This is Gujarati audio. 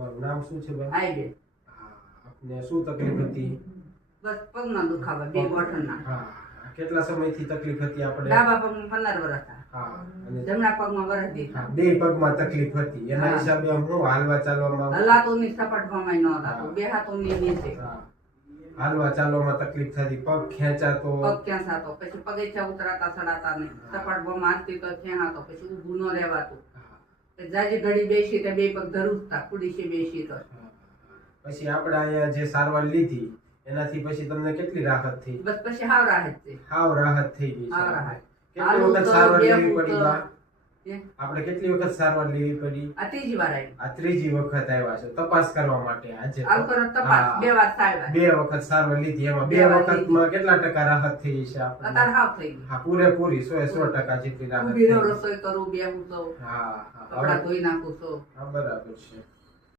તમારું નામ શું છે બેન? આઈ બેન હા, આપને શું તકલીફ હતી? બસ પગના દુખાવા બે ગોઠણના. હા, કેટલા સમયથી તકલીફ હતી આપણે? ડાબા પગમાં 15 વર્ષ હતા. હા, અને જમણા પગમાં વર્ષ દી. હા, બે પગમાં તકલીફ હતી. એના હા. હિસાબે હું હાલવા ચાલવામાં હલાતોની સપાટમાં ન હા. હતા, બે હાથોની નીચે. હા, હાલવા ચાલવામાં તકલીફ થતી, પગ ખેંચાતો. પગ ક્યાં સાતો, પછી પગેચા ઉતરાતા ચડાતા નહીં. સપાટમાં મારતી તો ખેંચાતો, પછી ઊભું ન રહેવાતું. હા, જાજી ઘડી બેસી તો બે પગ ધરુજતા, ખુડીસી બેસી તો. હા. પછી આપણે અહીંયા જે સારવાર લીધી એનાથી પછી તમને કેટલી રાહત થઈ? બસ પછી હાવ રાહત છે. હાવ રાહત થઈ ગઈ છે. હાવ રાહત. કેટલી વખત સારવાર લેવી પડી બા? હે? આપણે કેટલી વખત સારવાર લેવી પડી? આ ત્રીજી વાર આવી. આ ત્રીજી વખત આવ્યા છે તપાસ કરવા માટે. આજે આવ કરો તપાસ, હા. 2 વાર સારવાર. બે વખત સારવાર લીધી, એમાં બે બે વાર વખતમાં કેટલા ટકા રાહત થઈ છે આપણને? અત્યારે હાવ થઈ ગઈ. હા, પૂરેપૂરી 100% જેટલી રાહત ઊભી થઈ. રહું, રસોઈ કરું, બેહું તો, હા, હા, કપડાં ધોઈ નાખું તો. હા, બરાબર છે.